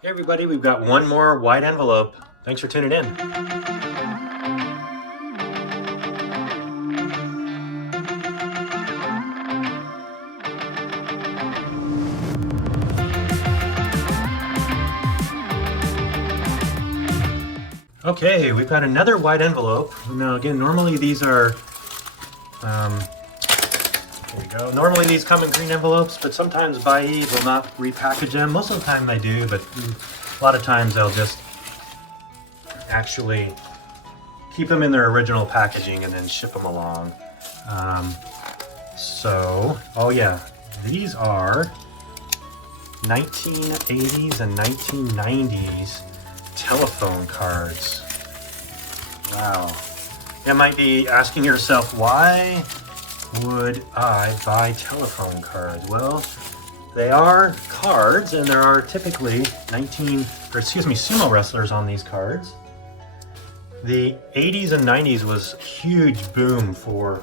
Hey everybody, we've got one more wide envelope. Thanks for tuning in. Okay, we've got another wide envelope. Now again, normally these are, here we go. Normally these come in green envelopes, but sometimes Bai will not repackage them. Most of the time they do, but a lot of times they'll just actually keep them in their original packaging and then ship them along. Oh yeah, these are 1980s and 1990s telephone cards. Wow. You might be asking yourself, why would I buy telephone cards? Well, they are cards, and there are typically sumo wrestlers on these cards. The 80s and 90s was a huge boom for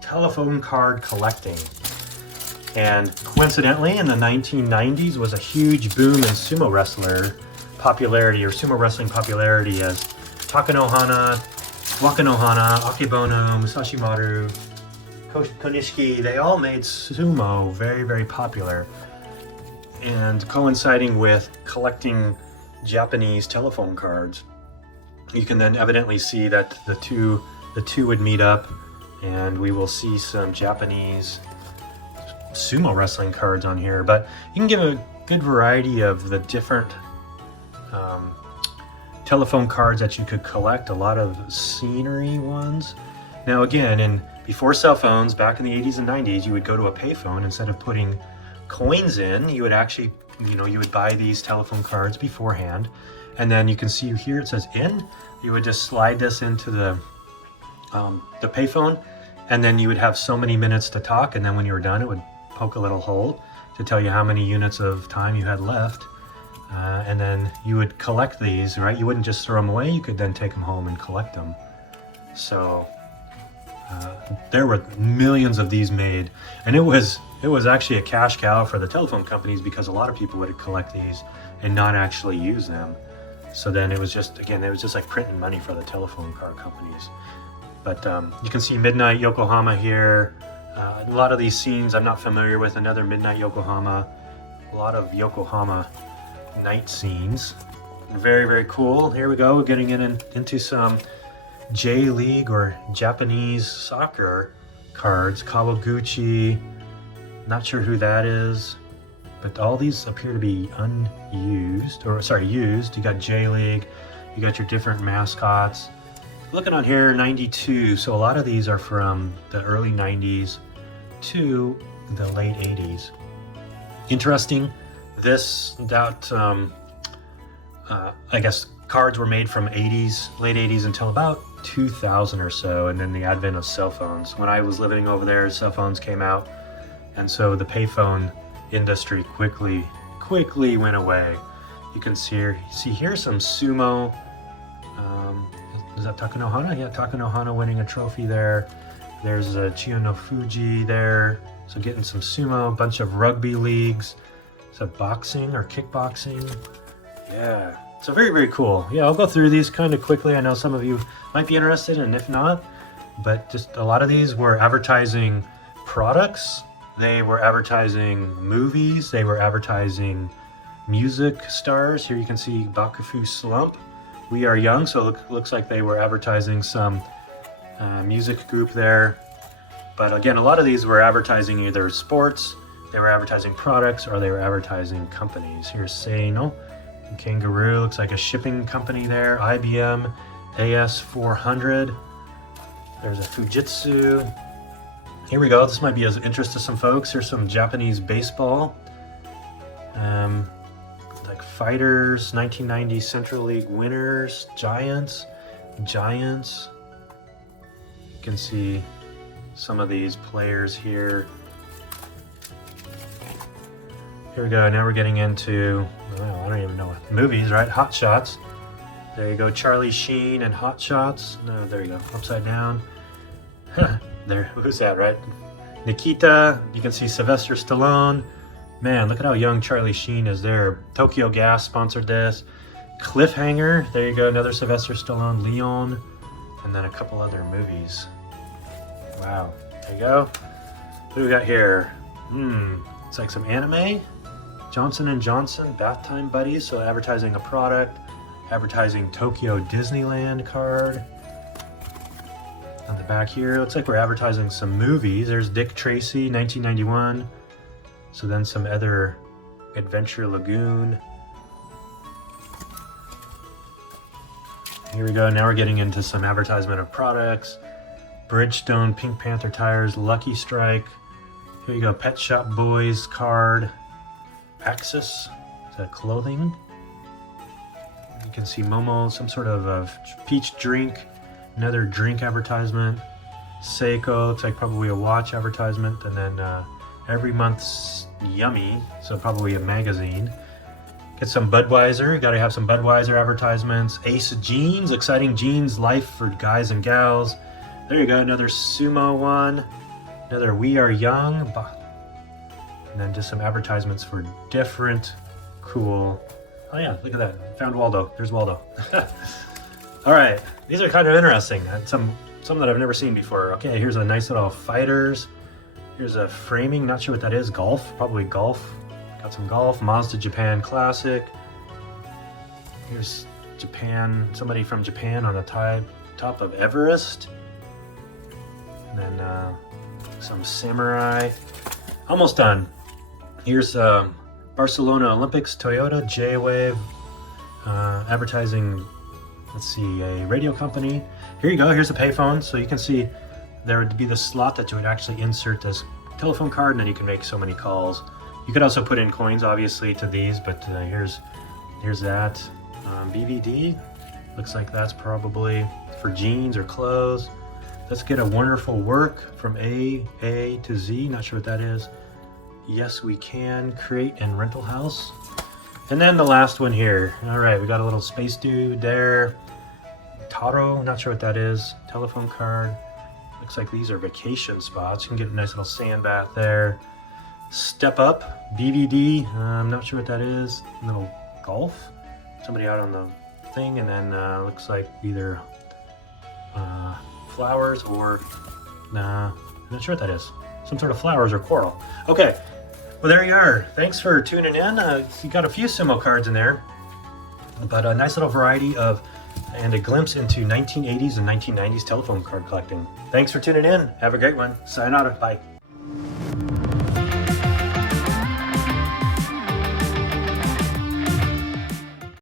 telephone card collecting. And coincidentally, in the 1990s was a huge boom in sumo wrestler popularity, or sumo wrestling popularity, as Takanohana, Wakanohana, Akebono, Musashi Maru, Konishiki, they all made sumo very, very popular. And coinciding with collecting Japanese telephone cards, you can then evidently see that the two would meet up, and we will see some Japanese sumo wrestling cards on here. But you can give a good variety of the different telephone cards that you could collect, a lot of scenery ones. Now again, before cell phones, back in the 80s and 90s, you would go to a payphone. Instead of putting coins in, you would actually, you would buy these telephone cards beforehand. And then you can see here it says in. You would just slide this into the payphone, and then you would have so many minutes to talk, and then when you were done, it would poke a little hole to tell you how many units of time you had left. And then you would collect these, right? You wouldn't just throw them away. You could then take them home and collect them. So there were millions of these made, and it was actually a cash cow for the telephone companies, because a lot of people would collect these and not actually use them. So then it was just like printing money for the telephone card companies. But you can see Midnight Yokohama here. A lot of these scenes I'm not familiar with. Another Midnight Yokohama. A lot of Yokohama night scenes. Very, very cool. Here we go, getting into some J-League or Japanese soccer cards. Kawaguchi, not sure who that is, but all these appear to be used. You got J-League, you got your different mascots. Looking on here, 92, so a lot of these are from the early 90s to the late 80s. Interesting, I guess cards were made from late 80s until about 2000 or so, and then the advent of cell phones. When I was living over there, cell phones came out, and so the payphone industry quickly went away. You can see here some sumo. Is that Takanohana? Yeah, Takanohana winning a trophy there. There's a Chiyo no Fuji there. So getting some sumo, a bunch of rugby leagues. Is that boxing or kickboxing? Yeah, so very, very cool. Yeah, I'll go through these kind of quickly. I know some of you might be interested, and if not, but just a lot of these were advertising products. They were advertising movies. They were advertising music stars. Here you can see Bakufu Slump. We Are Young, so it looks like they were advertising some music group there. But again, a lot of these were advertising either sports, they were advertising products, or they were advertising companies. Here's Seino, Kangaroo, looks like a shipping company there. IBM, AS400. There's a Fujitsu. Here we go, this might be of interest to some folks. Here's some Japanese baseball. Like Fighters, 1990 Central League winners, Giants. You can see some of these players here. Here we go, now we're getting into, I don't even know what, movies, right? Hot Shots. There you go, Charlie Sheen and Hot Shots. No, there you go, upside down. There, who's that, right? Nikita, you can see Sylvester Stallone, Man, look at how young Charlie Sheen is there. Tokyo Gas sponsored this. Cliffhanger, there you go, another Sylvester Stallone, Leon, and then a couple other movies. Wow, there you go. What do we got here? It's like some anime. Johnson & Johnson, Bath Time Buddies, so advertising a product, advertising Tokyo Disneyland card. On the back here, looks like we're advertising some movies. There's Dick Tracy, 1991. So then some other Adventure Lagoon. Here we go, now we're getting into some advertisement of products. Bridgestone, Pink Panther tires, Lucky Strike. Here you go, Pet Shop Boys card. Axis, is that clothing? You can see Momo, some sort of peach drink. Another drink advertisement. Seiko, looks like probably a watch advertisement. And then every month's Yummy, so probably a magazine. Get some Budweiser, gotta have some Budweiser advertisements. Ace Jeans, exciting jeans life for guys and gals. There you go, another Sumo one. Another We Are Young. And then just some advertisements for different cool. Oh yeah, look at that. Found Waldo. There's Waldo. All right, these are kind of interesting. Some that I've never seen before. Okay, here's a nice little fighters. Here's a framing, not sure what that is. Golf, probably golf. Got some golf. Mazda Japan Classic. Here's Japan, somebody from Japan on the top of Everest. And then some samurai. Almost done. Here's Barcelona Olympics, Toyota, J-Wave, advertising, let's see, a radio company. Here you go, here's a payphone. So you can see there would be the slot that you would actually insert this telephone card, and then you can make so many calls. You could also put in coins, obviously, to these, but here's that. BVD, looks like that's probably for jeans or clothes. Let's get a wonderful work from A to Z, not sure what that is. Yes, we can create and rental house. And then the last one here. All right, we got a little space dude there. Taro, not sure what that is. Telephone card. Looks like these are vacation spots. You can get a nice little sand bath there. Step Up, BVD, I'm not sure what that is. A little golf. Somebody out on the thing, and then looks like either flowers or, I'm not sure what that is. Some sort of flowers or coral. Okay, well there you are. Thanks for tuning in. You got a few Sumo cards in there, but a nice little variety of, and a glimpse into 1980s and 1990s telephone card collecting. Thanks for tuning in. Have a great one. Sayonara. Bye.